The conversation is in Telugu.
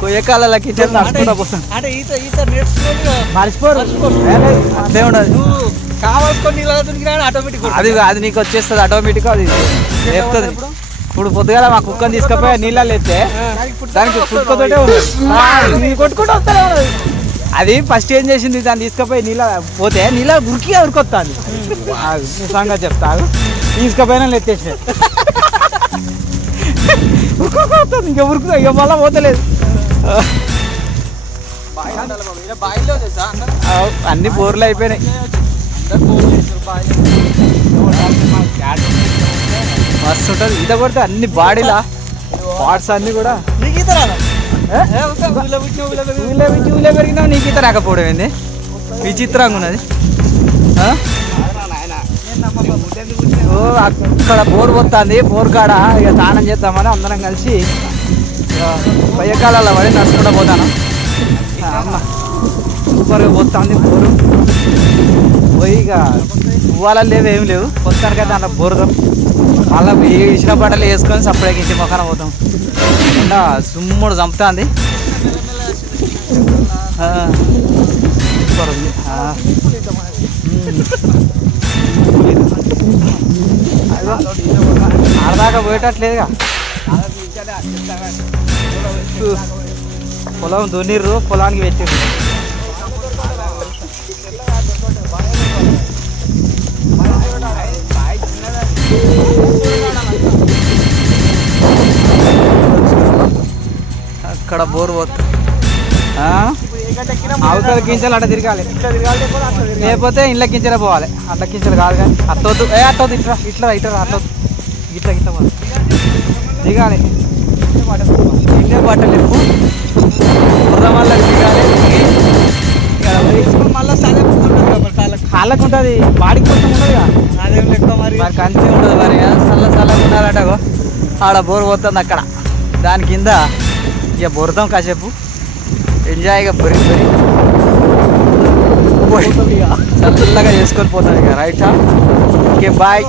కొయ్యకాల కిచెన్ నడుచుకుంటా పోతాం అంటే ఈత ఈత నేర్చుకోవాలి మర్చిపోరు అట్లే ఉండదు కావాల్సుకొని నీళ్ళ దొరికినా ఆటోమేటిక్ అది అది నీకు వచ్చేస్తుంది ఆటోమేటిక్గా అది లేపుతుంది ఇప్పుడు పొద్దుగాల మా కుక్కని తీసుకుపోయి నీళ్ళలో ఎత్తే దానికి కుక్కతోటే ఉంది కొట్టుకుంటూ వస్తానే ఉన్నది అది ఫస్ట్ ఏం చేసింది దాన్ని తీసుకుపోయి నీళ్ళ పోతే నీళ్ళ ఉరికి ఉరికొస్తుంది సంగతి చెప్తాను తీసుకుపోయినా ఎత్తేసిన ఉరుకుతుంది ఇంకా ఉరుకుతా ఇక మళ్ళీ పోతలేదు అన్ని బోర్లు అయిపోయినాయి మస్తు ఉంటుంది ఈత కొడితే అన్ని బాడీలా పార్ట్స్ అన్ని కూడా నీకు ఈత రాదా ఊళ్ళో పెరిగినావు నీకు ఈత రాకపోవడం ఏంది విచిత్రంగా ఉన్నది ఓ అక్కడ బోర్ పోతుంది బోర్ కాడ ఇక స్నానం చేద్దామని అందరం కలిసి పయ్యకాలలో పడి నడుచుకుంటూ పోతాను అమ్మ సూపర్గా పోతుంది బోరు పోయి ఇక పువ్వాలలో లేవు ఏమి లేవు పొద్దునకైతే అన్న బోరుదాం మళ్ళీ ఇచ్చిన బట్టలు వేసుకొని సపరేట్గా ఇంటి మొక్కన పోతాం ఎండ సుమ్ముడు చంపుతుంది సూపర్ ఉంది ఆడదాకా పోయేటట్లేదుగా పొలం దున్నిర్రు పొలానికి పెట్టిర్రు అక్కడ బోర్ పోతుంది అవతల గింజలు అట్లా తిరగాలి లేకపోతే ఇంట్లో గింజలే పోవాలి అట్లా గింజలు కాదు కానీ అట్టవద్దు అట్టవద్దు ఇట్లా ఇట్లా ఇట్లా అట్టవద్దు ఇట్లా ఇట్లా పోవాలి దిగాలి ఇంటే బట్టలు ఎక్కువ వల్ల దిగాలి మళ్ళీ సరే కాళ్ళకు ఉంటుంది బాడీకి కొంచెం ఉండదు అదేం లెక్క మరి మరి కంచి ఉండదు మరి చల్లగా ఉండాలట ఆడ బోర్ పోతుంది అక్కడ దాని కింద ఇక బొరుతాం కాసేపు ఎంజాయ్గా బొరి చల్లగా చేసుకొని పోతాం ఇక రైట్ ఓకే బాయ్